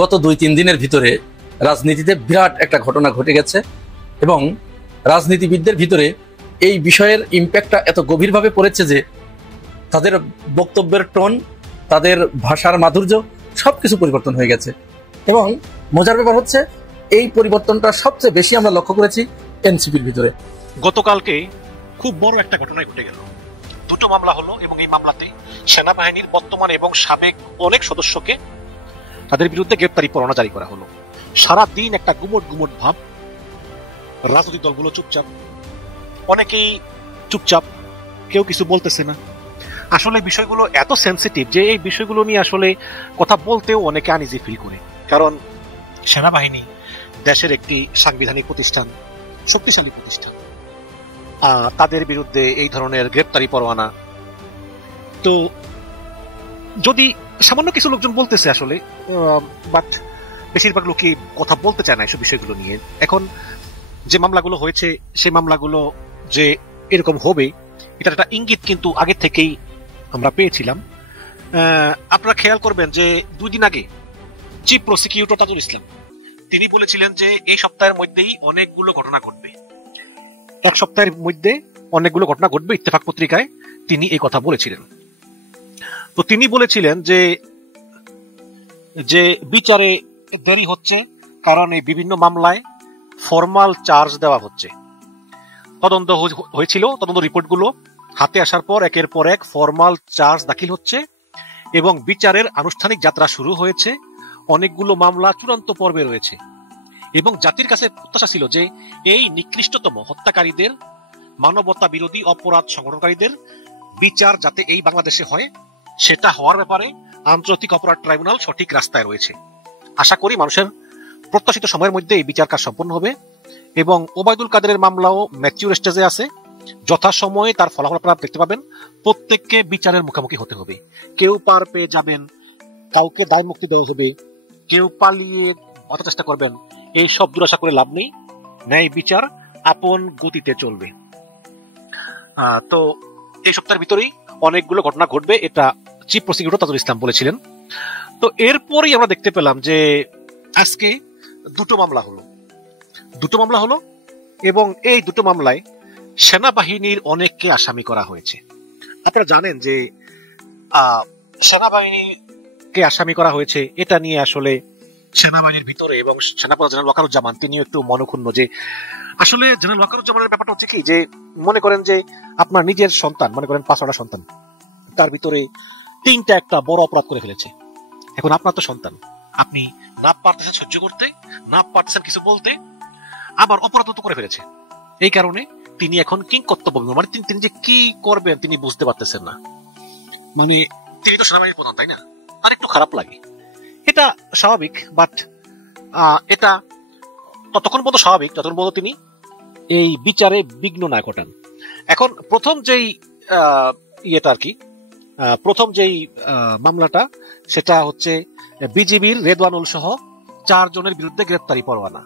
গত 2-3 দিনের ভিতরে রাজনীতিতে বিরাট একটা ঘটনা ঘটে গেছে এবং রাজনীতিবিদদের ভিতরে এই বিষয়ের ইম্প্যাক্টটা এত গভীরভাবে পড়েছে যে তাদের বক্তব্যের টোন, তাদের ভাষার মাধুর্য সবকিছু পরিবর্তন হয়ে গেছে। এবং মজার ব্যাপার হচ্ছে এই পরিবর্তনটা সবচেয়ে বেশি আমরা লক্ষ্য করেছি এনসিপির ভিতরে। গতকালকে খুব বড় একটা ঘটনা ঘটে গেল। দুটো মামলা হলো এবং এই মামলাতে সেনাবাহিনীর বর্তমান এবং সাবেক অনেক সদস্যকে তাদের বিরুদ্ধে গ্রেপ্তারি পরোয়ানা জারি করা হলো। সারা দিন একটা গুমট গুমট ভাব, রাজনৈতিক দলগুলো চুপচাপ, অনেকেই চুপচাপ, কেউ কিছু বলতেছে না। আসলে বিষয়গুলো এত সেন্সিটিভ যে এই বিষয়গুলো নিয়ে আসলে কথা বলতেও অনেকে আনইজি ফিল করে। কারণ সেনাবাহিনী দেশের একটি সাংবিধানিক প্রতিষ্ঠান, শক্তিশালী প্রতিষ্ঠান, তাদের বিরুদ্ধে এই ধরনের গ্রেপ্তারি পরোয়ানা। তো যদি সামান্য কিছু লোকজন বলতেছে আসলে, বাট বেশিরভাগ লোকই কথা বলতে চায় না এসব বিষয়গুলো নিয়ে। এখন যে মামলাগুলো হয়েছে সেই মামলাগুলো যে এরকম হবে এটা একটা ইঙ্গিত কিন্তু আগে থেকেই আমরা পেয়েছিলাম। আপনারা খেয়াল করবেন যে 2 দিন আগে চিফ প্রসিকিউটর তাজুল ইসলাম তিনি বলেছিলেন যে এই সপ্তাহের মধ্যেই অনেকগুলো ঘটনা ঘটবে, 1 সপ্তাহের মধ্যে অনেকগুলো ঘটনা ঘটবে। ইত্তেফাক পত্রিকায় তিনি এই কথা বলেছিলেন। তো তিনি বলেছিলেন যে বিচারে দেরি হচ্ছে কারণ এই বিভিন্ন মামলায় ফরমাল চার্জ দেওয়া হচ্ছে। তদন্ত হয়েছিল, তদন্ত রিপোর্টগুলো হাতে আসার পর একের পর এক ফরমাল চার্জ দাখিল হচ্ছে এবং বিচারের আনুষ্ঠানিক যাত্রা শুরু হয়েছে। অনেকগুলো মামলা চূড়ান্ত পর্বে রয়েছে এবং জাতির কাছে প্রত্যাশা ছিল যে এই নিকৃষ্টতম হত্যাকারীদের, মানবতা বিরোধী অপরাধ সংগঠনকারীদের বিচার যাতে এই বাংলাদেশে হয়, সেটা হওয়ার ব্যাপারে আন্তর্জাতিক অপরাধ ট্রাইব্যুনাল সঠিক রাস্তায় রয়েছে। আশা করি মানুষের প্রত্যাশিত সময়ের মধ্যে এই বিচার কাজ সম্পন্ন হবে এবং ওবায়দুল কাদেরের মামলাও ম্যাচিউর স্টেজে আছে। যথাসময়ে তার ফলাফল আপনারা দেখতে পাবেন। প্রত্যেককে বিচারের মুখোমুখি হতে হবে। কেউ পার পেয়ে যাবেন, কাউকে দায় মুক্তি দেওয়া হবে, কেউ পালিয়ে বাঁচার চেষ্টা করবেন, এই সব দুরাশা করে লাভ নেই। ন্যায় বিচার আপন গতিতে চলবে। তো এই সপ্তাহের ভিতরেই অনেকগুলো ঘটনা ঘটবে, এটা চিফ প্রসিকিউটর তাজুল ইসলাম বলেছিলেন। তো এরপরই আমরা দেখতে পেলাম যে আজকে দুটো মামলা হলো এবং এই দুটো মামলায় সেনাবাহিনীর অনেককে আসামি করা হয়েছে। আপনারা জানেন যে সেনাবাহিনীকে আসামি করা হয়েছে, এটা নিয়ে আসলে সেনাবাহিনীর ভিতরে এবং সেনাপ্রধান জেনারেল ওয়াকারুজ্জামান তিনিও একটু মনক্ষুণ্ণ যে আসলে জেনারেল ওয়াকারুজ্জামানের ব্যাপারটা হচ্ছে কি যে মনে করেন যে আপনার নিজের সন্তান, মনে করেন 5টা সন্তান, তার ভিতরে 3টা একটা বড় অপরাধ করে ফেলেছে। এখন আপনার তো সন্তান, আপনি না পারতেছেন সহ্য করতে, না পারতেছেন কিছু বলতে, আবার অপরাধ তো করে ফেলেছে। এই কারণে তিনি এখন কিংকর্তব্য, মানে তিনি যে কি করবেন তিনি বুঝতে পারতেছেন না। মানে তিনি তো সেনাবাহিনীর প্রধান, তাই না? আর একটু খারাপ লাগে, এটা স্বাভাবিক। বাট এটা ততক্ষণ পর্যন্ত স্বাভাবিক যতক্ষণ পর্যন্ত তিনি এই বিচারে বিঘ্ন না ঘটান। এখন প্রথম যেই মামলাটা সেটা হচ্ছে বিজিবির রেদওয়ানুল সহ 4 জনের বিরুদ্ধে গ্রেপ্তারি পরোয়ানা।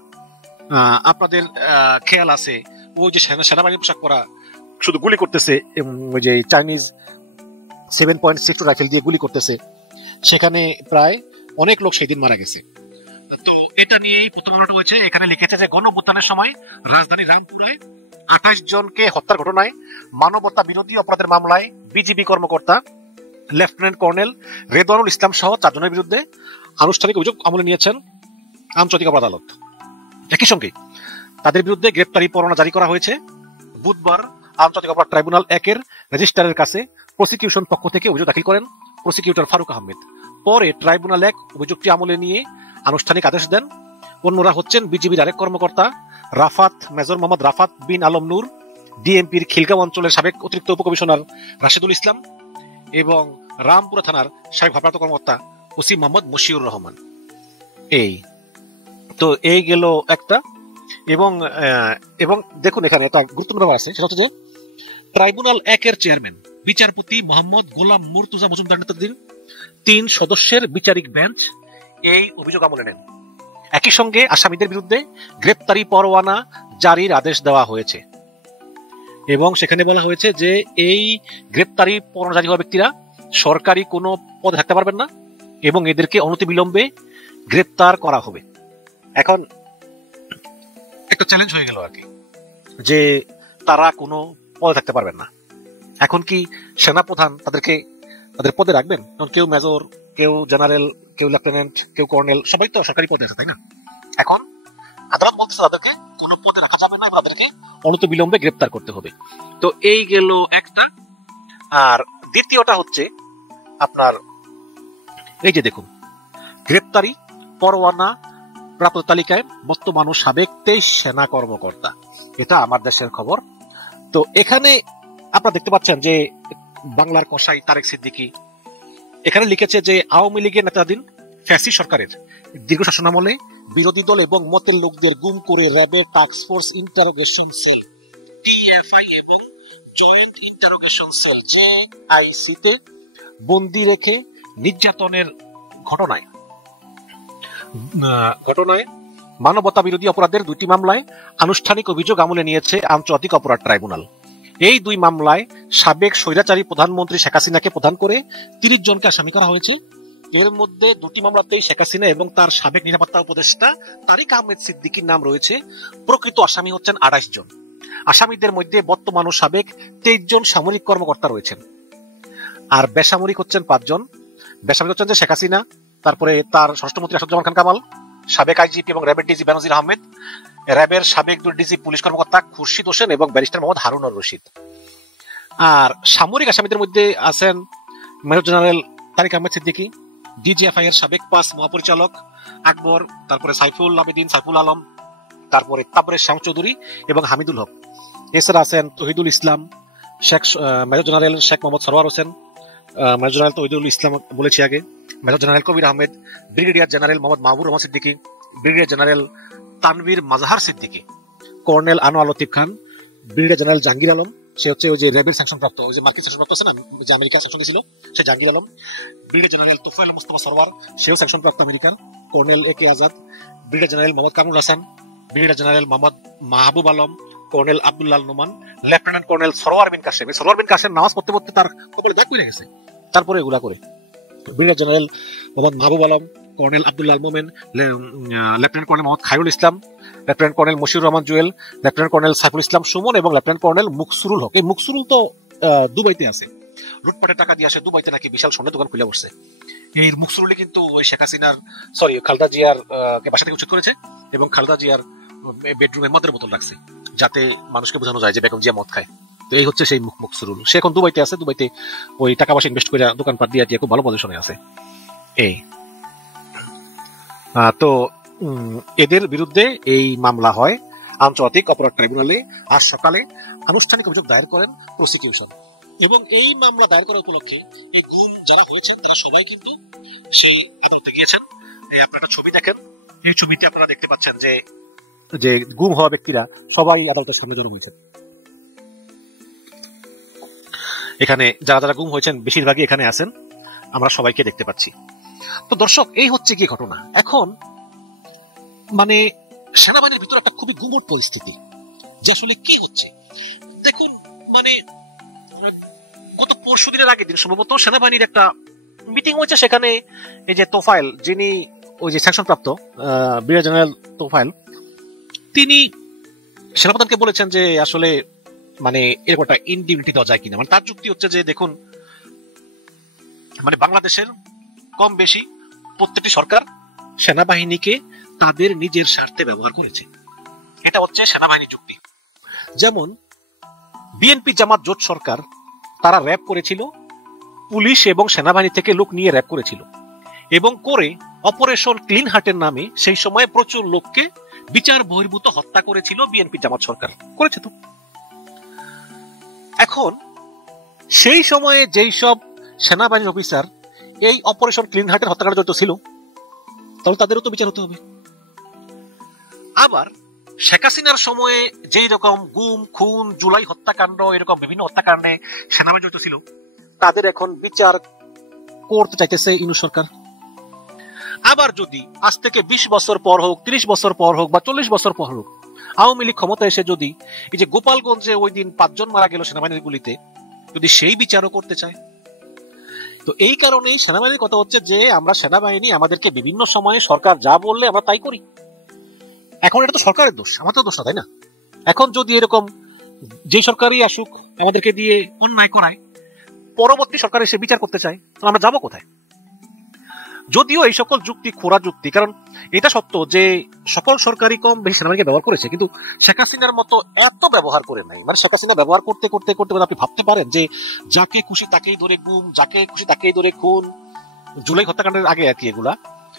আপনাদের খেয়াল আছে ওই যে সেনাবাহিনীর পোশাক পরা শুধু গুলি করতেছে, ওই যে চাইনিজ 7.62 রাইফেল দিয়ে গুলি করতেছে, সেখানে প্রায় অনেক লোক সেই দিন মারা গেছে। তো এটা নিয়েই প্রথম মামলাটা হয়েছে। এখানে লিখেছে যে গণঅভ্যুত্থানের সময় রাজধানী রামপুরায় 28 জনকে হত্যার ঘটনায় মানবতা বিরোধী অপরাধের মামলায় বিজিবি কর্মকর্তা লেফটেন্যান্ট কর্নেল রেদওয়ানুল ইসলাম সহ 4 জনের বিরুদ্ধে আনুষ্ঠানিক অভিযোগ আমলে নিয়েছেন আন্তর্জাতিক অপরাধ আদালত। একই সঙ্গে তাদের বিরুদ্ধে গ্রেপ্তারি পরোয়ানা জারি করা হয়েছে। বুধবার আন্তর্জাতিক অপরাধ ট্রাইব্যুনাল 1-এর রেজিস্ট্রারের কাছে প্রসিকিউশন পক্ষ থেকে অভিযোগ দাখিল করেন প্রসিকিউটর ফারুক আহমেদ। পরে ট্রাইব্যুনাল 1 অভিযোগটি আমলে নিয়ে আনুষ্ঠানিক আদেশ দেন। অন্যরা হচ্ছেন বিজিবির আরেক কর্মকর্তা মেজর মোহাম্মদ রাফাত বিন আলম নূর, ডিএমপির খিলগাঁও অঞ্চলের সাবেক অতিরিক্ত উপকমিশনার রাশেদুল ইসলাম এবং রামপুরা থানার সাবেক ভারপ্রাপ্ত কর্মকর্তা ওসি মোহাম্মদ মশিউর রহমান। এই গেল একটা। এবং দেখুন এখানে একটা গুরুত্বপূর্ণ ব্যাপার আছে, সেটা হচ্ছে যে ট্রাইব্যুনাল 1-এর চেয়ারম্যান বিচারপতি মোহাম্মদ গোলাম মুর্তুজা মজুমদার নেতৃত্বাধীন 3 সদস্যের বিচারিক বেঞ্চ এই অভিযোগ আমলে নেন। একই সঙ্গে আসামিদের বিরুদ্ধে গ্রেপ্তারি পরোয়ানা জারির আদেশ দেওয়া হয়েছে এবং সেখানে বলা হয়েছে যে এই গ্রেপ্তারি পরোয়ানা জারি হওয়া ব্যক্তিরা সরকারি কোনো পদে থাকতে পারবেন না এবং এদেরকে অনতিবিলম্বে গ্রেপ্তার করা হবে। এখন একটা চ্যালেঞ্জ হয়ে গেল আর কি, যে তারা কোনো পদে থাকতে পারবেন না। এখন কি সেনাপ্রধান তাদেরকে তাদের পদে রাখবেন? কারণ কেউ মেজর, কেউ জেনারেল, কেউ লেফটেন্যান্ট, কেউ কর্নেল, সবাই তো সরকারি পদে আছে, তাই না? এখন আদালত বলতেছে তাদেরকে কোনো পদে রাখা যাবে না এবং তাদেরকে অনতিবিলম্বে গ্রেপ্তার করতে হবে। তো এই গেল একটা। আর দ্বিতীয়টা হচ্ছে আপনার এই যে দেখুন, গ্রেপ্তারি পরোয়ানা প্রাপ্ত তালিকায় বর্তমান ও সাবেক 23 সেনা কর্মকর্তা। এটা আমার দেশের খবর। তো এখানে আপনারা দেখতে পাচ্ছেন যে বাংলার কসাই তারেক সিদ্দিকী এখানে লিখেছে যে আওয়ামী লীগের নেতাধীন ফ্যাসি সরকারের দীর্ঘ শাসনামলে বিরোধী দল এবং মতের লোকদের গুম করে র্যাবের টাস্কফোর্স ইন্টারোগেশন সেল টিএফআই এবং জয়েন্ট ইন্টারোগেশন সেল জেআইসি তে বন্দী রেখে নির্যাতনের ঘটনায় মানবতা বিরোধী অপরাধের 2টি মামলায় আনুষ্ঠানিক অভিযোগ আমলে নিয়েছে আন্তর্জাতিক অপরাধ ট্রাইব্যুনাল। এই 2 মামলায় সাবেক স্বৈরাচারী প্রধানমন্ত্রী শেখ হাসিনাকে প্রধান করে 30 জনকে আসামি করা হয়েছে। এর মধ্যে 2টি মামলাতেই শেখ হাসিনা এবং তার সাবেক নিরাপত্তা উপদেষ্টা তারিক আহমেদ সিদ্দিকীর নাম রয়েছে। প্রকৃত আসামি হচ্ছেন 28 জন। আসামিদের মধ্যে বর্তমান ও সাবেক 23 জন সামরিক কর্মকর্তা রয়েছেন, আর বেসামরিক হচ্ছেন 5 জন। বেসামরিক হচ্ছেন যে শেখ হাসিনা, তারপরে তার স্বরাষ্ট্রমন্ত্রী আসাদুজ্জামান খান কামাল, সাবেক আইজিপি এবং র্যাবের ডিজি বেনজির আহমেদ, র্যাবের সাবেক 2 ডিজি পুলিশ কর্মকর্তা খুরশিদ হোসেন এবং ব্যারিস্টার মোহাম্মদ হারুনুর রশিদ। আর সামরিক আসামিদের মধ্যে আছেন major general Tariq Ahmed Siddiqui, DGFI এর সাবেক 5 মহাপরিচালক আকবর, তারপরে সাইফুল আবেদিন, সাইফুল আলম, তারপরে তাবরেজ শ্যাম চৌধুরী এবং হামিদুল হক। এছাড়া আছেন Tohidul Islam, major general Sheikh Mohammad Sarwar Hossain, major general Tohidul Islam বলেছি আগে, major general Kabir Ahmed, brigadier general Mohammad Mahbub Rahman Siddiqui, brigadier general Tanvir Mazhar Siddiqui, colonel Anwar Latif Khan, brigadier general Jahangir Alam, সে হচ্ছে ওই যে র্যাবের স্যাংশন প্রাপ্ত, ওই যে মার্কিন স্যাংশন প্রাপ্ত আছে না, যে আমেরিকার স্যাংশন দিয়েছিল, সে জাহাঙ্গীর আলম, ব্রিগেডিয়ার জেনারেল তুফাইল মুস্তাফা সরওয়ার, সেও স্যাংশন প্রাপ্ত আমেরিকার, colonel A K Azad, brigadier general Mohammad Kamrul Hasan, brigadier general Mohammad Mahbub Alam, colonel Abdullah Noman, lieutenant colonel Sarwar Bin Kasem. Sarwar Bin Kasem নামাজ পড়তে পড়তে তার কপালে দাগ পড়ে গেছে, তারপরে এগুলা করে। Brigadier general Mohammad Mahbub Alam, colonel Abdullah Momen, lieutenant colonel Mohammad Khairul Islam, lieutenant colonel Mashiur Rahman Jewel, lieutenant colonel Saiful Islam Sumon এবং লেফটেন্যান্ট কর্নেল মুকসুরুল হক। এই মুকসুরুল তো দুবাইতে আছে, লুটপাটের টাকা দিয়ে আসে দুবাইতে, নাকি বিশাল স্বর্ণের দোকান খুলে বসছে। এই মুকসুরুলে কিন্তু ওই শেখ হাসিনার খালেদা জিয়ার বাসা থেকে উচ্ছেদ করেছে এবং খালেদা জিয়ার বেডরুমে মদের বোতল রাখছে, যাতে মানুষকে বোঝানো যায় যে বেগম জিয়া মদ খায়। তো এই হচ্ছে সেই মুকসুরুল। সে এখন দুবাইতে আছে, দুবাইতে ওই টাকা পয়সা ইনভেস্ট করে দোকানপাট দিয়ে খুব ভালো পজিশনে আছে। এই তো এদের বিরুদ্ধে এই মামলা হয় আন্তর্জাতিক অপরাধ ট্রাইব্যুনালে। আজ সকালে আনুষ্ঠানিক অভিযোগ দায়ের করেন প্রসিকিউশন, এবং এই মামলা দায়ের করার উপলক্ষে এই গুম যারা হয়েছেন তারা সবাই কিন্তু সেই আদালতে গিয়েছেন। আপনারা একটা ছবি দেখেন, এই ছবিতে আপনারা দেখতে পাচ্ছেন যে গুম হওয়া ব্যক্তিরা সবাই আদালতের সামনে জড়ো হয়েছেন। এখানে যারা যারা গুম হয়েছেন বেশিরভাগই এখানে আছেন, আমরা সবাইকে দেখতে পাচ্ছি। তো দর্শক, এই হচ্ছে কি ঘটনা। এখন মানে সেনাবাহিনীর ভিতরে একটা খুবই গুমট পরিস্থিতি, যে আসলে কি হচ্ছে দেখুন। মানে গত 5 দিনের আগের দিন সম্ভবত সেনাবাহিনীর একটা মিটিং হয়েছে, সেখানে এই যে তোফায়েল, যিনি ওই যে স্যাংশন প্রাপ্ত ব্রিগেডিয়ার জেনারেল তোফায়েল, তিনি সেনাপ্রধানকে বলেছেন যে আসলে মানে এরকম একটা ইনডিউটি দেওয়া যায় কিনা। মানে তার যুক্তি হচ্ছে যে দেখুন, মানে বাংলাদেশের কম বেশি প্রত্যেকটি সরকার সেনাবাহিনীকে তাদের নিজের স্বার্থে ব্যবহার করেছে, এটা হচ্ছে সেনাবাহিনীর যুক্তি। যেমন বিএনপি জামাত জোট সরকার, তারা র্যাব করেছিল, পুলিশ এবং সেনাবাহিনী থেকে লোক নিয়ে র্যাব করেছিল, এবং করে অপারেশন ক্লিন হার্টের নামে সেই সময় প্রচুর লোককে বিচার বহির্ভূত হত্যা করেছিল বিএনপি জামাত সরকার, করেছে তো। এখন সেই সময়ে যেই সব সেনাবাহিনীর অফিসার এই অপারেশন ক্লিন হার্টের হত্যাকাণ্ডে জড়িত ছিল, তাহলে তাদেরও তো বিচার হতে হবে। আবার শেখ হাসিনার সময়ে যেই রকম গুম খুন জুলাই হত্যাকাণ্ড এরকম বিভিন্ন হত্যাকাণ্ডে সেনাবাহিনী জড়িত ছিল, তাদের এখন বিচার করতে চাইতেছে ইউনূস সরকার। আবার যদি আজ থেকে 20 বছর পর হোক, 30 বছর পর হোক বা 40 বছর পর হোক, আওয়ামী লীগ ক্ষমতা এসে যদি এই যে গোপালগঞ্জে ওই দিন 5 জন মারা গেল সেনাবাহিনীর গুলিতে, যদি সেই বিচারও করতে চায়, তো এই কারণেই সেনাবাহিনীর কথা হচ্ছে যে আমরা সেনাবাহিনী আমাদেরকে বিভিন্ন সময়ে সরকার যা বললে আমরা তাই করি। এখন এটা তো সরকারের দোষ, আমাদের দোষ না, তাই না? এখন যদি এরকম যে সরকারই আসুক আমাদেরকে দিয়ে অন্যায় করায়, পরবর্তী সরকার এসে বিচার করতে চায়, তো আমরা যাবো কোথায়? যদিও এই সকল যুক্তি খোরা যুক্তি, কারণ এটা সত্য যে সকল সরকারই কম বেশি সেনাবাহিনীকে ব্যবহার করেছে, কিন্তু শেখ হাসিনার মতো এত ব্যবহার করে নাই। মানে শেখ হাসিনা ব্যবহার করতে করতে করতে আপনি ভাবতে পারেন যে যাকে খুশি তাকেই ধরে গুম, যাকে খুশি তাকেই ধরে খুন। জুলাই হত্যাকাণ্ডের আগে আর কি এগুলা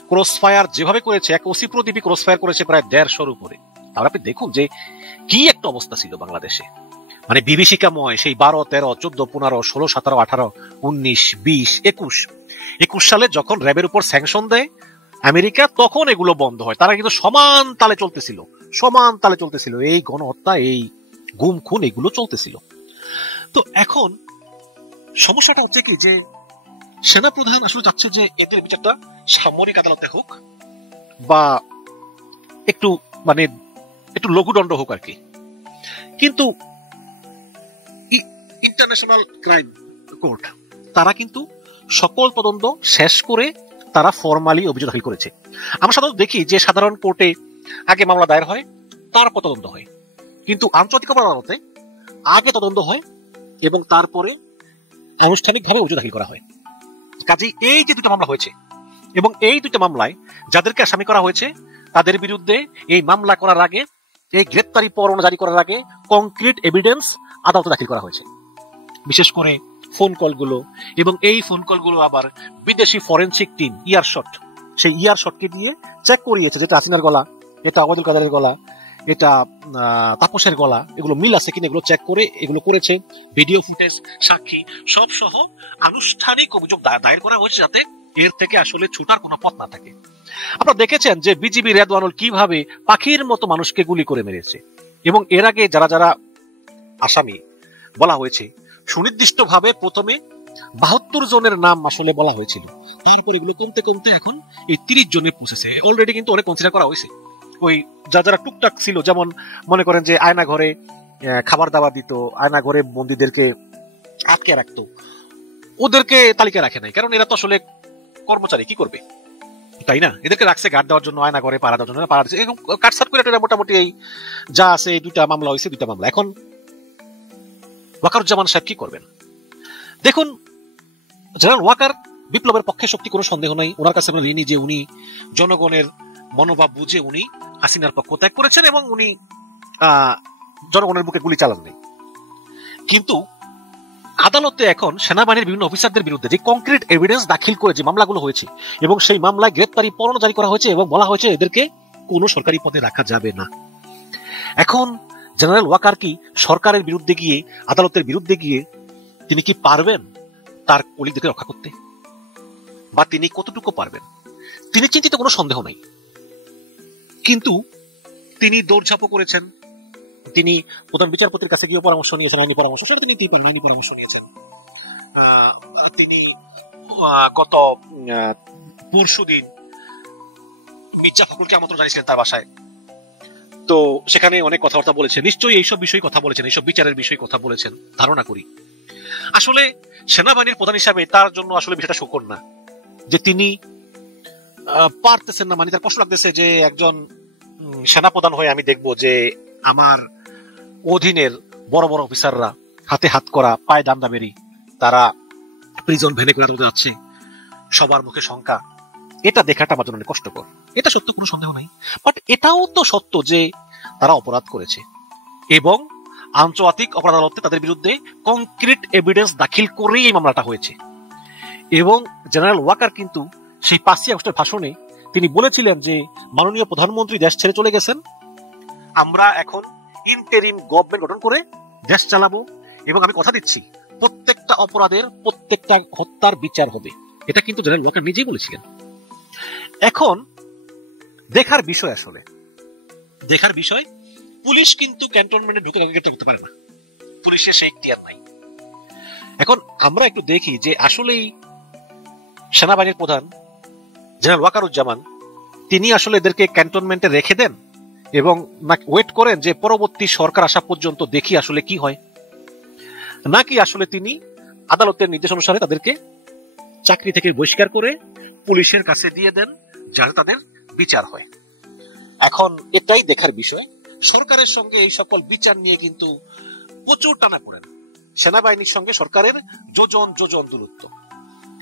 ক্রস ফায়ার যেভাবে করেছে, এক ওসি প্রদীপী ক্রস ফায়ার করেছে প্রায় 150 উপরে। তাহলে আপনি দেখুন যে কি একটা অবস্থা ছিল বাংলাদেশে, মানে বিভীষিকাময় সেই 12, 13, 14, 15, 16, 17, 18, 19, 20, 21 সালে যখন র্যাবের উপর স্যাংশন দেয় আমেরিকা, তখন এগুলো বন্ধ হয়। তারা কিন্তু সমান তালে চলতেছিল, এই গণহত্যা, এই গুম খুন এগুলো চলতেছিল। তো এখন সমস্যাটা হচ্ছে কি যে সেনাপ্রধান আসলে চাচ্ছে যে এদের বিচারটা সামরিক আদালতে হোক বা একটু মানে একটু লঘুদণ্ড হোক আর কি। কিন্তু ইন্টারন্যাশনাল ক্রাইম কোর্ট তারা কিন্তু সকল তদন্ত শেষ করে তারা ফরমালি অভিযোগ দাখিল করেছে। আমরা সাধারণত দেখি যে সাধারণ কোর্টে আগে মামলা দায়ের হয়, তারপর তদন্ত হয়, কিন্তু আন্তর্জাতিক অপরাধ আদালতে আগে তদন্ত হয় এবং তারপরে আনুষ্ঠানিকভাবে অভিযোগ দাখিল করা হয়। কাজেই এই যে দুটো মামলা হয়েছে এবং এই দুটো মামলায় যাদেরকে আসামি করা হয়েছে তাদের বিরুদ্ধে এই মামলা করার আগে, এই গ্রেপ্তারি পরোয়ানা জারি করার আগে কংক্রিট এভিডেন্স আদালতে দাখিল করা হয়েছে, বিশেষ করে ফোন কলগুলো। এবং এই ফোন কলগুলো আবার বিদেশি ফরেনসিক টিম ইয়ারশট, সেই ইয়ারশটকে দিয়ে চেক করিয়েছে যেটা হাসিনার গলা, এটা ওবায়দুল কাদেরের গলা, এটা তাপসের গলা, এগুলো মিল আছে কিনা এগুলো চেক করে এগুলো করেছে। ভিডিও ফুটেজ, সাক্ষী সব সহ আনুষ্ঠানিক অভিযোগ দায়ের করা হয়েছে যাতে এর থেকে আসলে ছুটার কোনো পথ না থাকে। আপনারা দেখেছেন যে বিজিবি রেদওয়ানুল কিভাবে পাখির মতো মানুষকে গুলি করে মেরেছে, এবং এর আগে যারা যারা আসামি বলা হয়েছে সুনির্দিষ্টভাবে প্রথমে 72 জনের নাম আসলে বলা হয়েছিল, তারপর এগুলো কমতে কমতে এখন এই 30 জনের পৌঁছেছে। অলরেডি কিন্তু অনেক কনসিডার করা হয়েছে। ওই যারা টুকটাক ছিল, যেমন মনে করেন যে আয়না ঘরে খাবার দাবার দিত, আয়না ঘরে বন্দীদেরকে আটকে রাখতো, ওদেরকে তালিকা রাখে নাই, কারণ এরা তো আসলে কর্মচারী, কি করবে, তাই না? এদেরকে রাখছে গার্ড দেওয়ার জন্য, আয়না ঘরে পাড়া দেওয়ার জন্য, পাড়া দিচ্ছে এরকম কাটসাট করে মোটামুটি এই যা আছে এই দুইটা মামলা হয়েছে, দুইটা মামলা। এখন ওয়াকারুজ্জামান সাহেব কি করবেন? দেখুন, জেনারেল ওয়াকার বিপ্লবের পক্ষে শক্তি, কোনো সন্দেহ নাই। ওনার কাছে আমরা ঋণী যে উনি জনগণের মনোভাব বুঝে উনি হাসিনার পক্ষ ত্যাগ করেছেন এবং উনি জনগণের বুকে গুলি চালাননি। কিন্তু আদালতে এখন সেনাবাহিনীর বিভিন্ন অফিসারদের বিরুদ্ধে যে কংক্রিট এভিডেন্স দাখিল করে যে মামলাগুলো হয়েছে এবং সেই মামলায় গ্রেপ্তারি পরোয়ানা জারি করা হয়েছে এবং বলা হয়েছে এদেরকে কোনো সরকারি পদে রাখা যাবে না। এখন জেনারেল ওয়াকার কি সরকারের বিরুদ্ধে গিয়ে, আদালতের বিরুদ্ধে গিয়ে তিনি কি পারবেন তার কলিগদেরকে রক্ষা করতে, বা তিনি কতটুকু পারবেন? তিনি চিন্তিত, কোনো সন্দেহ নাই। কিন্তু তিনি দৌড়ঝাঁপও করেছেন, তিনি প্রধান বিচারপতির কাছে গিয়ে পরামর্শ নিয়েছেন, আইনি পরামর্শ, সেটা তিনি নিতেই পারেন, আইনি পরামর্শ নিয়েছেন। তিনি গত পরশুদিন মির্জা ফখরুলকে আমন্ত্রণ জানিয়েছিলেন তার বাসায়, তো সেখানে অনেক কথাবার্তা বলেছেন, নিশ্চয়ই এইসব বিষয়ে কথা বলেছেন, এইসব বিচারের বিষয়ে কথা বলেছেন ধারণা করি। আসলে সেনাবাহিনীর প্রধান হিসাবে তার জন্য আসলে বিষয়টা সুখকর না যে তিনি পারতেছেন না, মানে তার কষ্ট লাগতেছে যে একজন সেনাপ্রধান হয়ে আমি দেখবো যে আমার অধীনের বড় বড় অফিসাররা হাতে হাত করা, পায়ে ডান্ডা বেরি, তারা প্রিজন ভ্যানে করে যাচ্ছে, সবার মুখে শঙ্কা। এটা দেখাটা আমার জন্য অনেক কষ্টকর, এটা সত্য, কোনো সন্দেহ নাই। বাট এটাও তো সত্য যে তারা অপরাধ করেছে এবং আন্তর্জাতিক অপরাধ আদালতে তাদের বিরুদ্ধে কংক্রিট এভিডেন্স দাখিল করেই এই মামলাটা হয়েছে। এবং জেনারেল ওয়াকার কিন্তু সেই 5 আগস্টের ভাষণে তিনি বলেছিলেন যে মাননীয় প্রধানমন্ত্রী দেশ ছেড়ে চলে গেছেন, আমরা এখন ইন্টারিম গভর্নমেন্ট গঠন করে দেশ চালাবো এবং আমি কথা দিচ্ছি প্রত্যেকটা অপরাধের, প্রত্যেকটা হত্যার বিচার হবে। এটা কিন্তু জেনারেল ওয়াকার নিজেই বলেছিলেন। এখন দেখার বিষয়, আসলে দেখার বিষয়, পুলিশ কিন্তু ক্যান্টনমেন্টে ঢুকে ঢুকতে পারে না, পুলিশের সেই ইখতিয়ার নাই। এখন আমরা একটু দেখি যে আসলেই সেনাবাহিনীর প্রধান জেনারেল ওয়াকারুজ্জামান তিনি আসলে এদেরকে ক্যান্টনমেন্টে রেখে দেন এবং ওয়েট করেন যে পরবর্তী সরকার আসা পর্যন্ত দেখি আসলে কি হয়, নাকি আসলে তিনি আদালতের নির্দেশ অনুসারে তাদেরকে চাকরি থেকে বহিষ্কার করে পুলিশের কাছে দিয়ে দেন, যাতে তাদের বিচার হয়। এখন এটাই দেখার বিষয়, সরকারের সঙ্গে এই সকল বিচার নিয়ে কিন্তু প্রচুর টানাপোড়েন। সেনাবাহিনীর সঙ্গে সরকারের যোজন যোজন দূরত্ব,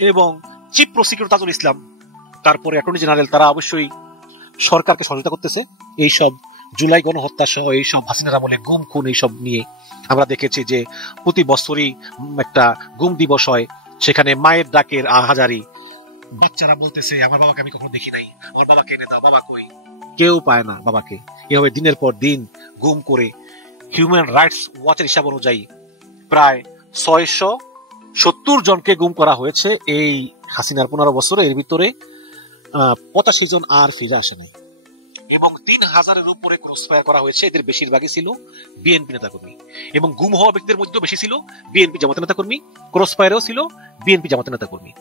এবং চিফ প্রসিকিউটর তাজুল ইসলাম, তারপরে অ্যাটর্নি জেনারেল, তারা অবশ্যই সরকারকে সহযোগিতা করতেছে এইসব জুলাই গণহত্যা সহ এইসব হাসিনার আমলে গুম খুন এইসব নিয়ে। আমরা দেখেছি যে প্রতি বছরই একটা গুম দিবস হয়, সেখানে মায়ের ডাকের আহাজারি, বাচ্চারা বলতেছে আমার বাবাকে আমি কখনো দেখি নাই, আমার বাবাকে এনে দাও, বাবা কই, কেউ পায় না বাবাকে। এভাবে দিনের পর দিন গুম করে হিউম্যান রাইটস ওয়াচের হিসাব অনুযায়ী প্রায় 670 জনকে গুম করা হয়েছে এই হাসিনার 15 বছরে। এর ভিতরে 85 জন আর ফিরে আসে নাই, এবং 3000-এর উপরে ক্রসফায়ার করা হয়েছে। এদের বেশিরভাগই ছিল বিএনপি নেতাকর্মী, এবং গুম হওয়া ব্যক্তিদের মধ্যে বেশি ছিল বিএনপি জামাতের নেতাকর্মী, ক্রসফায়ারেও ছিল বিএনপি জামাতের নেতাকর্মী।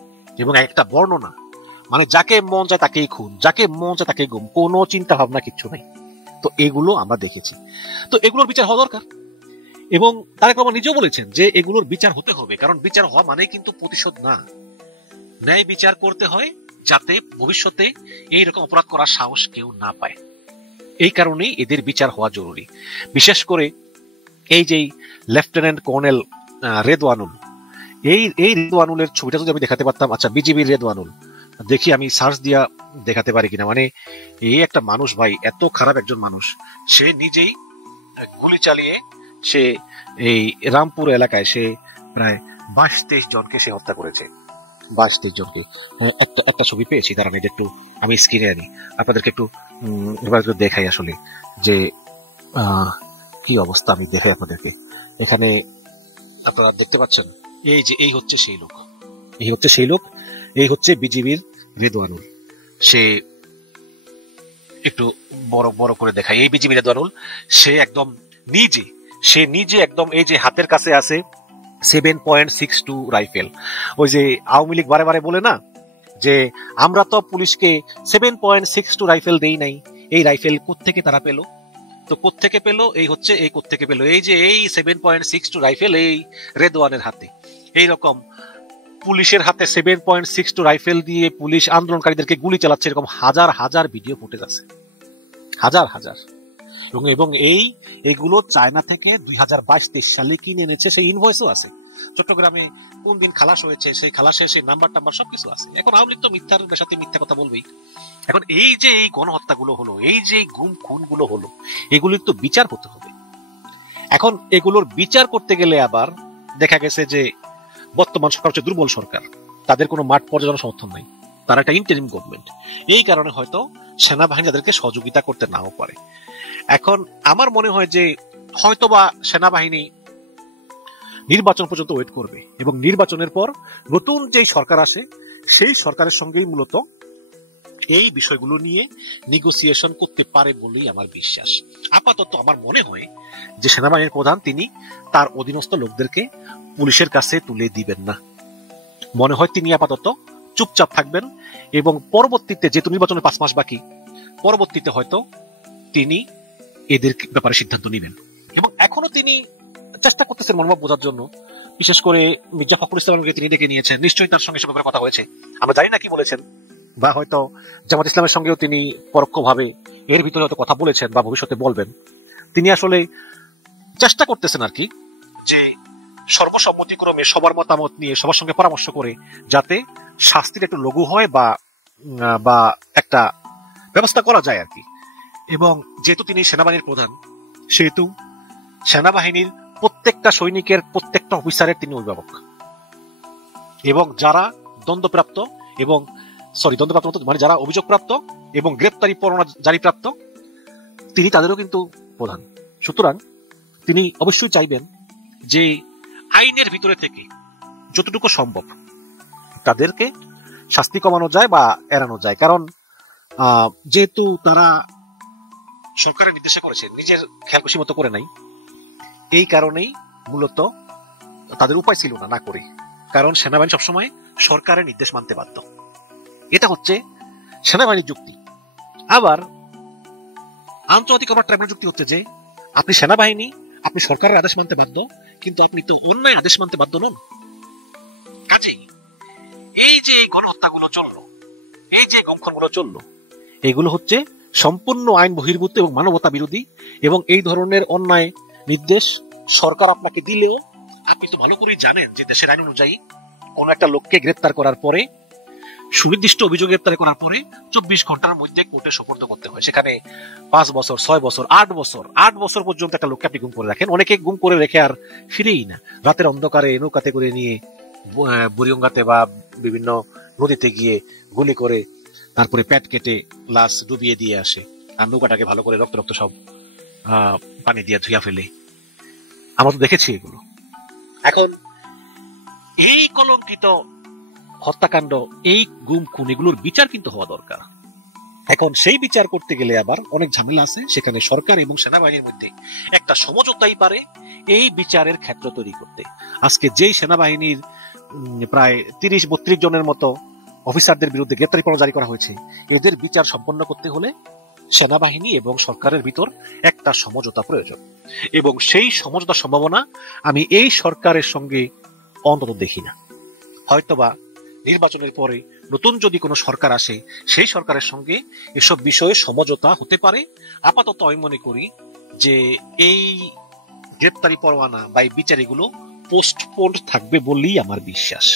এবং একটা বর্ণনা, মানে যাকে মন চায় তাকেই খুন, যাকে মন চায় তাকে গুম, কোনো চিন্তা ভাবনা কিচ্ছু নাই। তো এগুলো আমরা দেখেছি, তো এগুলোর বিচার হওয়া দরকার। এবং তারেক রহমান নিজেও বলেছেন যে এগুলোর বিচার হতে হবে, কারণ বিচার হওয়া মানে কিন্তু প্রতিশোধ না, ন্যায় বিচার করতে হয় যাতে ভবিষ্যতে এইরকম অপরাধ করার সাহস কেউ না পায়। এই কারণেই এদের বিচার হওয়া জরুরি। বিশেষ করে এই যে লেফটেন্যান্ট কর্নেল রেদওয়ানুল, এই রেদওয়ানুলের ছবিটা যদি আমি দেখাতে পারতাম, আচ্ছা বিজিবির রেদওয়ানুল, দেখি আমি সার্চ দিয়া দেখাতে পারি কিনা। মানে এই একটা মানুষ ভাই, এত খারাপ একজন মানুষ, সে নিজেই গুলি চালিয়ে সে এই রামপুর এলাকায় সে প্রায় 22-23 জনকে সে হত্যা করেছে। 22-23 জনকে। একটা ছবি পেয়েছি, দাঁড়ান এটা একটু আমি স্ক্রিনে আনি, আপনাদেরকে একটু এবার একটু দেখাই আসলে যে কি অবস্থা। আমি দেখাই আপনাদেরকে, এখানে আপনারা দেখতে পাচ্ছেন, এই যে এই হচ্ছে সেই লোক, এই হচ্ছে সেই লোক, এই হচ্ছে বিজিবির রেদওয়ানুল। সে একটু বড় বড় করে দেখায়, এই বিজিবির রেদওয়ানুল, সে একদম নিজে একদম এই যে হাতের কাছে আছে 7.62 রাইফেল। ওই যে আওয়ামী লীগ বারে বারে বলে না যে আমরা তো পুলিশকে 7.62 রাইফেল দেই নাই, এই রাইফেল কোত্থেকে তারা পেল? তো কোত্থেকে পেল? এই হচ্ছে এই কোত্থেকে পেল, এই যে এই 7.62 রাইফেল এই রেদওয়ানের হাতে। এইরকম পুলিশের হাতে 7.62 রাইফেল দিয়ে পুলিশ আন্দোলনকারীদেরকে গুলি চালাচ্ছে, এরকম হাজার হাজার ভিডিও ফুটেজ আছে, হাজার হাজার। এবং এইগুলো চায়না থেকে 2022-23 সালে কিনে এনেছে, সেই ইনভয়েসও আছে। চট্টগ্রামে কোন দিন খালাস হয়েছে সেই খালাসের সেই নাম্বার সবকিছু আছে। এখন আওয়ামী লীগ তো মিথ্যার সাথে মিথ্যা কথা বলবেই। এখন এই যে এই গণহত্যাগুলো হলো, এই যে গুম খুনগুলো হলো, এগুলির তো বিচার হতে হবে। এখন এগুলোর বিচার করতে গেলে আবার দেখা গেছে যে বর্তমান সরকার হচ্ছে দুর্বল সরকার, তাদের কোনো মাঠ পর্যালোচনা সমর্থন নাই, তারা একটা ইন্টারিম গভর্নমেন্ট। এই কারণে হয়তো সেনাবাহিনী তাদেরকে সহযোগিতা করতে নাও পারে। এখন আমার মনে হয় যে হয়তোবা সেনাবাহিনী নির্বাচন পর্যন্ত ওয়েট করবে, এবং নির্বাচনের পর নতুন যেই সরকার আসে সেই সরকারের সঙ্গেই মূলত এই বিষয়গুলো নিয়ে নেগোসিয়েশন করতে পারে বলেই আমার বিশ্বাস। আপাতত আমার মনে হয় যে সেনাবাহিনীর প্রধান তিনি তার অধীনস্থ লোকদেরকে পুলিশের কাছে তুলে দিবেন না। মনে হয় তিনি আপাতত চুপচাপ থাকবেন, এবং পরবর্তীতে যেহেতু নির্বাচনের 5 মাস বাকি, পরবর্তীতে হয়তো তিনি এদের ব্যাপারে সিদ্ধান্ত নেবেন। এবং এখনো তিনি চেষ্টা করতেছেন মনোভাব বোঝার জন্য। বিশেষ করে মির্জা ফখরুল ইসলামকে তিনি ডেকে নিয়েছেন, নিশ্চয়ই তার সঙ্গে সব ব্যাপারে কথা হয়েছে, আমরা জানি না কি বলেছেন, বা হয়তো জামাত ইসলামের সঙ্গেও তিনি পরোক্ষভাবে এর ভিতরে হয়তো কথা বলেছেন বা ভবিষ্যতে বলবেন। তিনি আসলে চেষ্টা করতেছেন আর কি, যে সর্বসম্মতিক্রমে সবার মতামত নিয়ে সবার সঙ্গে পরামর্শ করে যাতে শাস্তির একটু লঘু হয় বা একটা ব্যবস্থা করা যায় আর কি। এবং যেহেতু তিনি সেনাবাহিনীর প্রধান, সেহেতু সেনাবাহিনীর প্রত্যেকটা সৈনিকের প্রত্যেকটা অফিসারের তিনি অভিভাবক, এবং যারা দ্বন্দ্বপ্রাপ্ত মানে যারা অভিযোগপ্রাপ্ত এবং গ্রেপ্তারি পরোয়ানা জারিপ্রাপ্ত, তিনি তাদেরও কিন্তু প্রধান। সুতরাং তিনি অবশ্যই চাইবেন যে আইনের ভিতরে থেকে যতটুকু সম্ভব তাদেরকে শাস্তি কমানো যায় বা এড়ানো যায়। কারণ যেহেতু তারা সরকারের নির্দেশে করেছে, নিজের খেয়াল খুশি মতো করে নাই, এই কারণেই মূলত তাদের উপায় ছিল না করে। কারণ সেনাবাহিনী সবসময় সরকারের নির্দেশ মানতে বাধ্য, এটা হচ্ছে সেনাবাহিনীর যুক্তি। আবার আন্তর্জাতিক ট্রাইব্যুনাল যুক্তি হচ্ছে যে আপনি সেনাবাহিনী, আপনি সরকারের আদেশ মানতে বাধ্য, কিন্তু আপনি তো অন্যায় আদেশ মানতে বাধ্য নন। কাজেই এই যে হত্যাগুলো চললো, এই যে গুমখুনগুলো চললো, এগুলো হচ্ছে সম্পূর্ণ আইন বহির্ভূত এবং মানবতা বিরোধী। এবং এই ধরনের অন্যায় নির্দেশ সরকার আপনাকে দিলেও আপনি তো ভালো করেই জানেন যে দেশের আইন অনুযায়ী কোন একটা লোককে গ্রেপ্তার করার পরে, সুনির্দিষ্ট অভিযোগ গ্রেপ্তার করার পরে 24 ঘন্টার মধ্যে কোর্টে সোপর্দ করতে হয়। সেখানে 5 বছর, 6 বছর, 8 বছর পর্যন্ত একটা লোককে আপনি গুম করে রাখেন। অনেকে গুম করে রেখে আর ফিরেই না, রাতের অন্ধকারে নৌকাতে করে নিয়ে বুড়িগঙ্গাতে বা বিভিন্ন নদীতে গিয়ে গুলি করে তারপরে পেট কেটে লাশ ডুবিয়ে দিয়ে আসে, আর নৌকাটাকে ভালো করে রক্ত রক্ত সব পানি দিয়ে ধুইয়া ফেলে। আমরা তো দেখেছি এগুলো। এখন এই কলঙ্কিত হত্যাকাণ্ড, এই গুম খুন, এগুলোর বিচার কিন্তু হওয়া দরকার। এখন সেই বিচার করতে গেলে আবার অনেক ঝামেলা আছে। সেখানে সরকার এবং সেনাবাহিনীর মধ্যে একটা সমঝোতাই পারে এই বিচারের ক্ষেত্র তৈরি করতে। আজকে যেই সেনাবাহিনীর প্রায় 30-32 জনের মতো অফিসারদের বিরুদ্ধে গ্রেপ্তারি পরোয়ানা জারি করা হয়েছে, এদের বিচার সম্পন্ন করতে হলে সেনাবাহিনী এবং সরকারের ভিতর একটা সমঝোতা প্রয়োজন। এবং সেই সমঝোতার সম্ভাবনা আমি এই সরকারের সঙ্গে অন্তত দেখি না। হয়তোবা নির্বাচনের পরে নতুন যদি কোনো সরকার আসে, সেই সরকারের সঙ্গে এসব বিষয়ে সমঝোতা হতে পারে। আপাতত আমি মনে করি যে এই গ্রেপ্তারি পরোয়ানা বা এই বিচার এগুলো পোস্টপোন্ড থাকবে বলেই আমার বিশ্বাস।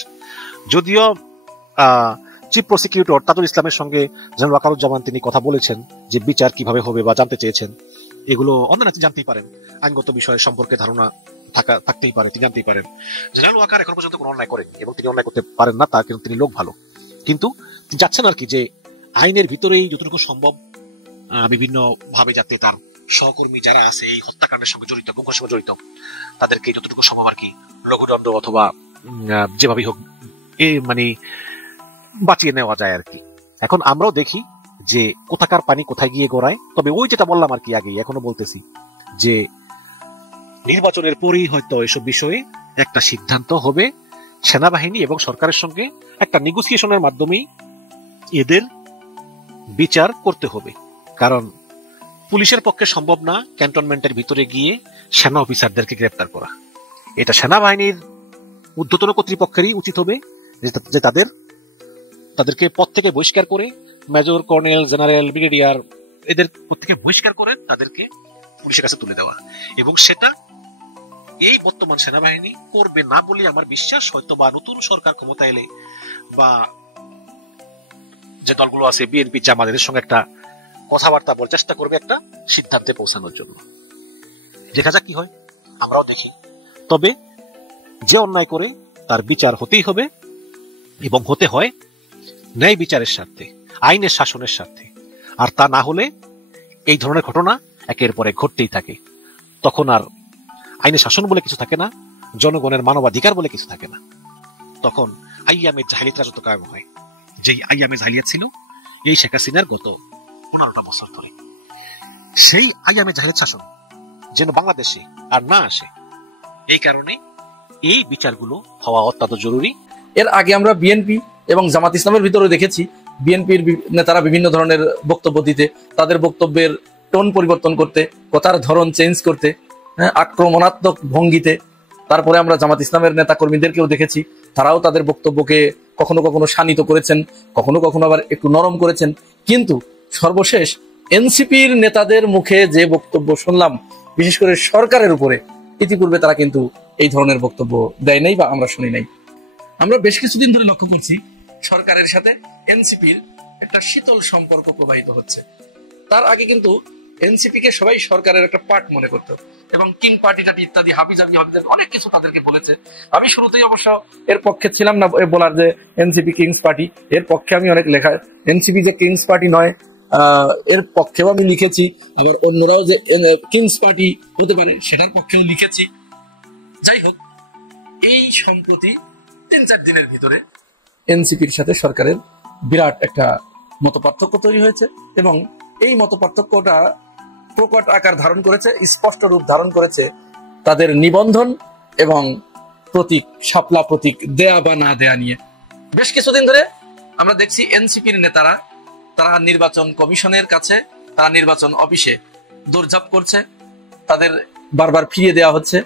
যদিও চিফ প্রসিকিউটর তাজুল ইসলামের সঙ্গে জেনারেল ওয়াকারুজ্জামান তিনি কথা বলেছেন যে বিচার কিভাবে হবে বা জানতে চেয়েছেন, এগুলো অন্যান্য জানতেই পারেন, আইনগত বিষয় সম্পর্কে ধারণা থাকতেই পারে, তিনি জানতেই পারেন। জেনারেল ওয়াকার এখন পর্যন্ত কোনো অন্যায় করেন এবং তিনি অন্যায় করতে পারেন না, তার কিন্তু তিনি লোক ভালো। কিন্তু যাচ্ছেন আর কি যে আইনের ভিতরেই যতটুকু সম্ভব বিভিন্ন ভাবে যাতে তার সহকর্মী যারা আছে এই হত্যাকাণ্ডের সঙ্গে জড়িত, গুমের সঙ্গে জড়িত, তাদেরকে যতটুকু সম্ভব আর কি লঘুদণ্ড অথবা যেভাবেই হোক মানে বাঁচিয়ে নেওয়া যায় আর কি। এখন আমরাও দেখি যে কোথাকার পানি কোথায় গিয়ে গড়ায়। তবে ওই যেটা বললাম আর কি আগেই, এখনো বলতেছি যে নির্বাচনের পরেই হয়তো এসব বিষয়ে একটা সিদ্ধান্ত হবে। সেনাবাহিনী এবং সরকারের সঙ্গে একটা নেগোসিয়েশনের মাধ্যমেই এদের বিচার করতে হবে। কারণ পুলিশের পক্ষে সম্ভব না ক্যান্টনমেন্টের ভিতরে গিয়ে সেনা অফিসারদেরকে গ্রেপ্তার করা। এটা সেনাবাহিনীর ঊর্ধ্বতন কর্তৃপক্ষেরই উচিত হবে যে তাদেরকে পদ থেকে বহিষ্কার করে, মেজর, কর্নেল, জেনারেল, ব্রিগেডিয়ার এদের পদ থেকে বহিষ্কার করে তাদেরকে পুলিশের কাছে তুলে দেওয়া। এবং সেটা এই বর্তমান সেনাবাহিনী করবে না বলে আমার বিশ্বাস। হয়তো বা নতুন সরকার ক্ষমতা এলে বা যে দলগুলো আছে বিএনপি, জামাত, এদের সঙ্গে একটা কথাবার্তা বলার চেষ্টা করবে একটা সিদ্ধান্তে পৌঁছানোর জন্য। দেখা যাক কি হয়, আমরাও দেখি। তবে যে অন্যায় করে তার বিচার হতেই হবে এবং হতে হয় ন্যায় বিচারের স্বার্থে, আইনের শাসনের স্বার্থে। আর তা না হলে এই ধরনের ঘটনা একের পর এক ঘটতেই থাকে। তখন আর আইনের শাসন বলে কিছু থাকে না, জনগণের মানবাধিকার বলে কিছু থাকে না। তখন আইয়ামে জাহিলিয়াত রাজত্ব কায়েম হয়। যেই আইয়ামে জাহিলিয়াত ছিল এই শেখ হাসিনার গত 15টা বছর ধরে, সেই আইয়ামে জাহিলিয়াত শাসন যেন বাংলাদেশে আর না আসে, এই কারণে এই বিচারগুলো হওয়া অত্যন্ত জরুরি। এর আগে আমরা বিএনপি এবং জামাত ইসলামের ভিতরে দেখেছি বিএনপির নেতারা বিভিন্ন ধরনের বক্তব্য দিতে, তাদের বক্তব্যের টোন পরিবর্তন করতে, কথার ধরন চেঞ্জ করতে, আক্রমণাত্মক ভঙ্গিতে। তারপরে আমরা জামাত ইসলামের নেতা কর্মীদেরকেও দেখেছি, তারাও তাদের বক্তব্যকে কখনো কখনো শানিত করেছেন, কখনো কখনো আবার একটু নরম করেছেন। কিন্তু সর্বশেষ এনসিপির নেতাদের মুখে যে বক্তব্য শুনলাম, বিশেষ করে সরকারের উপরে, ইতিপূর্বে তারা কিন্তু এই ধরনের বক্তব্য দেয় নাই বা আমরা শুনি নাই। আমরা বেশ কিছুদিন ধরে লক্ষ্য করছি সরকারের সাথে এনসিপির একটা শীতল সম্পর্ক প্রবাহিত হচ্ছে। তার আগে কিন্তু এনসিপি কে সবাই সরকারের একটা পার্ট মনে করতো এবং কিং পার্টি টাটি ইত্যাদি হাবিজাবি অনেক কিছু তাদেরকে বলেছে। আমি শুরুতেই অবশ্য এর পক্ষে ছিলাম না বলার যে এনসিপি কিংস পার্টি, এর পক্ষে আমি অনেক লেখা, এনসিপি যে কিংস পার্টি নয় এর পক্ষেও আমি লিখেছি, আবার অন্যরাও যে কিংস পার্টি হতে পারে সেটার পক্ষেও লিখেছি। যাই হোক, এই সম্প্রতি 3-4 দিনের ভিতরে এনসিপির সাথে সরকারের বিরাট একটা মতপার্থক্য তৈরি হয়েছে এবং এই মতপার্থক্যটা প্রকট আকার ধারণ করেছে, স্পষ্ট রূপ ধারণ করেছে তাদের নিবন্ধন এবং প্রতীক, শাপলা প্রতীক দেয়া বা না দেয়া নিয়ে। বেশ কিছুদিন ধরে আমরা দেখছি এনসিপির নেতারা তারা নির্বাচন কমিশনের কাছে, তারা নির্বাচন অফিসে দৌড়ঝাঁপ করছে, তাদের বারবার ফিরিয়ে দেওয়া হচ্ছে,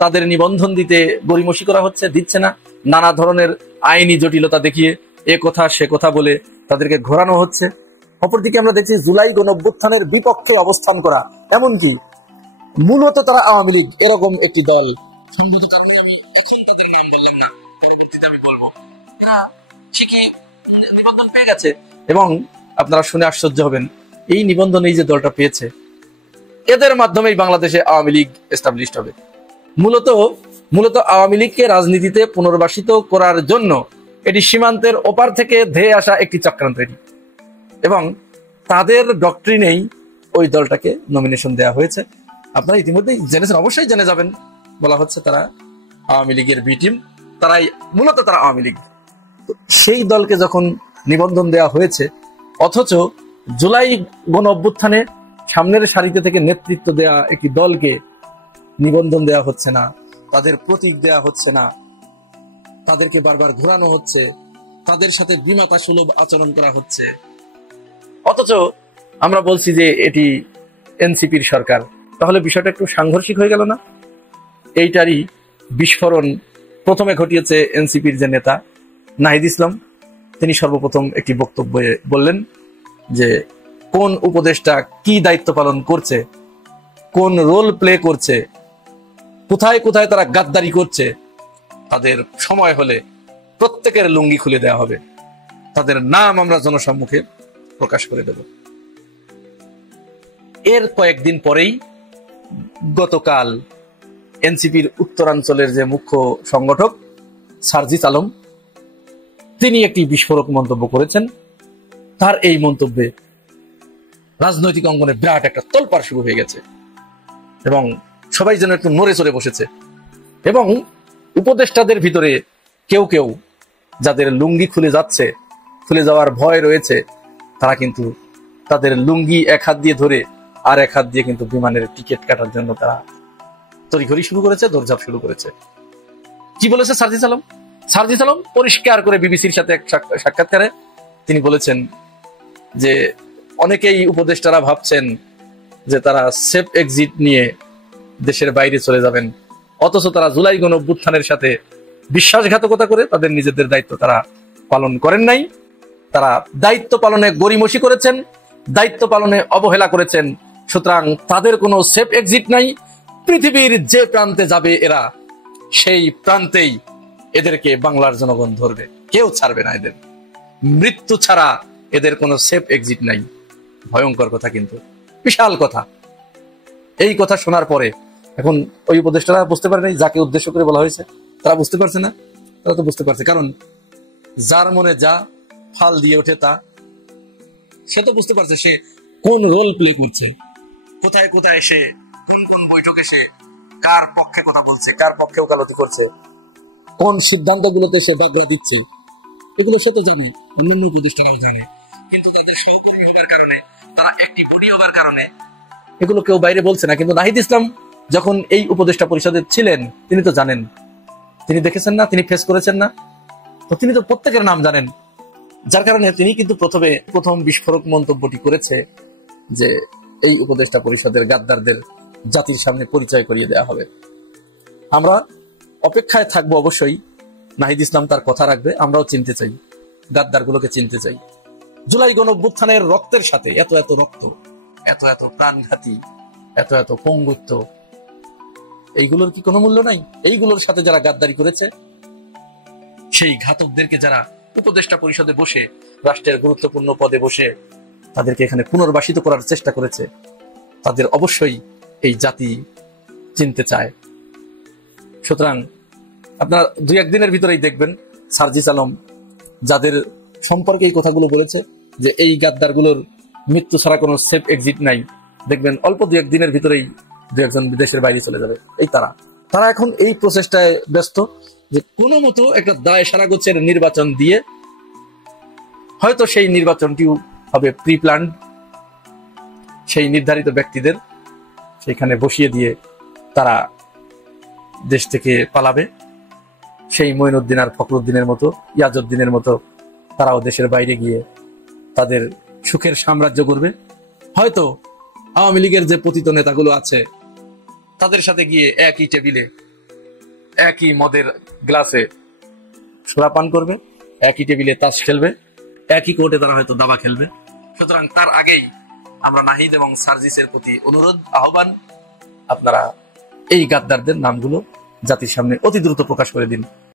তাদের নিবন্ধন দিতে গড়িমসি করা হচ্ছে, দিচ্ছে না, নানা ধরনের আইনি জটিলতা দেখিয়ে এ কথা সে কথা বলে তাদেরকে ঘোরানো হচ্ছে। অপরদিকে আমরা দেখছি জুলাই গণঅভ্যুত্থানের বিপক্ষে অবস্থান করা, এমনকি মূলত তারা আওয়ামী লীগ এরকম একটি দল, সম্ভবত কারণে আমি এখন তাদের নাম বললাম না, পরবর্তীতে আমি বলবো, এরা ঠিকই নিবন্ধন পেয়ে গেছে। এবং আপনারা শুনে আশ্চর্য হবেন, এই নিবন্ধন এই যে দলটা পেয়েছে, এদের মাধ্যমেই বাংলাদেশে আওয়ামী লীগ এস্টাবলিশড হবে। মূলত আওয়ামী লীগকে রাজনীতিতে পুনর্বাসিত করার জন্য এটি সীমান্তের ওপার থেকে ধেয়ে আসা একটি চক্রান্ত এটি, এবং তাদের ডক্ট্রিনেই ওই দলটাকে নমিনেশন দেওয়া হয়েছে। আপনারা ইতিমধ্যেই জেনেছেন, অবশ্যই জেনে যাবেন। বলা হচ্ছে তারা আওয়ামী লীগের বি টিম, মূলত তারা আওয়ামী লীগ। সেই দলকে যখন নিবন্ধন দেওয়া হয়েছে, অথচ জুলাই গণ অভ্যুত্থানে সামনের সারিতে থেকে নেতৃত্ব দেওয়া একটি দলকে নিবন্ধন দেওয়া হচ্ছে না, তাদের প্রতীক দেওয়া হচ্ছে না, তাদেরকে বারবার ঘোরানো হচ্ছে, তাদের সাথে বিমাতা সুলভ আচরণ করা হচ্ছে। অথচ আমরা বলছি যে এটি এনসিপির সরকার। তাহলে বিষয়টা একটু সাংঘর্ষিক হয়ে গেল না? এইটারই বিস্ফোরণ প্রথমে ঘটিয়েছে এনসিপির যে নেতা নাহিদ ইসলাম। তিনি সর্বপ্রথম একটি বক্তব্যে বললেন যে কোন উপদেষ্টা কি দায়িত্ব পালন করছে, কোন রোল প্লে করছে, কোথায় কোথায় তারা গাদ্দারি করছে, তাদের সময় হলে প্রত্যেকের লুঙ্গি খুলে দেওয়া হবে, তাদের নাম আমরা জনসম্মুখে প্রকাশ করে দেব। এর কয়েকদিন পরেই গতকাল এনসিপির উত্তরাঞ্চলের যে মুখ্য সংগঠক সার্জিস আলম, তিনি একটি বিস্ফোরক মন্তব্য করেছেন। তার এই মন্তব্যে রাজনৈতিক অঙ্গনে বিরাট একটা তোলপাড় শুরু হয়ে গেছে এবং সবাই যেন একটু নড়ে চড়ে বসেছে। এবং উপদেষ্টাদের ভিতরে কেউ কেউ যাদের লুঙ্গি খুলে যাচ্ছে, খুলে যাওয়ার ভয় রয়েছে, তারা কিন্তু তাদের লুঙ্গি এক হাত দিয়ে ধরে আর এক হাত দিয়ে কিন্তু বিমানের টিকিট কাটার জন্য তারা তড়িঘড়ি শুরু করেছে, দৌড়ঝাঁপ শুরু করেছে। কি বলেছে সার্জিস আলম? সার্জিস আলম পরিষ্কার করে বিবিসির সাথে এক সাক্ষাৎকারে তিনি বলেছেন যে অনেকেই উপদেষ্টারা ভাবছেন যে তারা সেফ এক্সিট নিয়ে দেশের বাইরে চলে যাবেন, অথচ তারা জুলাই গণ অভ্যুত্থানের সাথে বিশ্বাসঘাতকতা করে তাদের নিজেদের দায়িত্ব তারা পালন করেন নাই। তারা দায়িত্ব পালনে গড়িমসি করেছেন, দায়িত্ব পালনে অবহেলা করেছেন। সুতরাং তাদের কোনো সেফ এক্সিট নাই। পৃথিবীর যে প্রান্তে যাবে এরা, সেই প্রান্তেই এদেরকে বাংলার জনগণ ধরবে, কেউ ছাড়বে না এদের। মৃত্যু ছাড়া এদের কোনো সেফ এক্সিট নাই। ভয়ঙ্কর কথা, কিন্তু বিশাল কথা। এই কথা শোনার পরে এখন ওই উপদেষ্টারা বুঝতে পারে নাই যাকে উদ্দেশ্য করে বলা হয়েছে। তারা বুঝতে পারছে না? তারা তো বুঝতে পারছে, কারণ যার মনে যা ফাল দিয়ে ওঠে তা, সে তো বুঝতে পারছে সে কোন রোল প্লে করছে, কোথায় কোথায় সে কোন কোন বৈঠকে সে কার পক্ষে কথা বলছে, কার পক্ষে ওকালতি করছে, কোন সিদ্ধান্তগুলোতে সে বাগড়া দিচ্ছে, এগুলো সে তো জানে, অন্যান্য উপদেষ্টারাও জানে। কিন্তু তাদের সহকর্মী হবার কারণে, তারা একটি বডি হবার কারণে এগুলো কেউ বাইরে বলছে না। কিন্তু নাহিদ ইসলাম যখন এই উপদেষ্টা পরিষদে ছিলেন, তিনি তো জানেন, তিনি দেখেছেন না, তিনি ফেস করেছেন না, তো তিনি তো প্রত্যেকের নাম জানেন। যার কারণে তিনি কিন্তু প্রথম বিস্ফোরক মন্তব্যটি করেছে যে এই উপদেষ্টা পরিষদের গাদ্দারদের জাতির সামনে পরিচয় করিয়ে দেওয়া হবে। আমরা অপেক্ষায় থাকবো, অবশ্যই নাহিদ ইসলাম তার কথা রাখবে। আমরাও চিনতে চাই, গাদ্দারগুলোকে চিনতে চাই। জুলাই গণ অভ্যুত্থানের রক্তের সাথে এত এত রক্ত, এত এত প্রাণঘাতী, এত এত পঙ্গুত্ব, এইগুলোর কি কোনো মূল্য নাই? এইগুলোর সাথে যারা গাদ্দারি করেছে, সেই ঘাতকদেরকে যারা উপদেষ্টা পরিষদে বসে, রাষ্ট্রের গুরুত্বপূর্ণ পদে বসে তাদেরকে এখানে পুনর্বাসিত করার চেষ্টা করেছে, তাদের অবশ্যই এই জাতি চিনতে চায়। সুতরাং আপনারা 2-1 দিনের ভিতরেই দেখবেন সার্জিস আলম যাদের সম্পর্কে এই কথাগুলো বলেছে যে এই গাদ্দারগুলোর মৃত্যু ছাড়া কোনো সেফ এক্সিট নাই, দেখবেন অল্প 2-1 দিনের ভিতরেই 2-1 জন বিদেশের বাইরে চলে যাবে। এই তারা এখন এই প্রচেষ্টায় ব্যস্ত যে কোনো মতো একটা দায় সারা গোছের নির্বাচন দিয়ে, হয়তো সেই নির্বাচনটিও হবে প্রি প্ল্যান্ড, সেই নির্ধারিত ব্যক্তিদের সেখানে বসিয়ে দিয়ে তারা দেশ থেকে পালাবে। সেই মঈনুদ্দিন আর ফখরুদ্দিনের মতো, ইয়াজউদ্দিনের মতো তারাও দেশের বাইরে গিয়ে তাদের সুখের সাম্রাজ্য করবে। হয়তো আওয়ামী লীগের যে পতিত নেতাগুলো আছে তাদের সাথে গিয়ে একই টেবিলে, একই মদের গ্লাসে সুরা পান করবে, একই টেবিলে তাস খেলবে, একই কোর্টে তারা হয়তো দাবা খেলবে। সুতরাং তার আগেই আমরা নাহিদ এবং সার্জিসের প্রতি অনুরোধ, আহ্বান, আপনারা এই গাদ্দারদের নামগুলো জাতির সামনে অতি দ্রুত প্রকাশ করে দিন।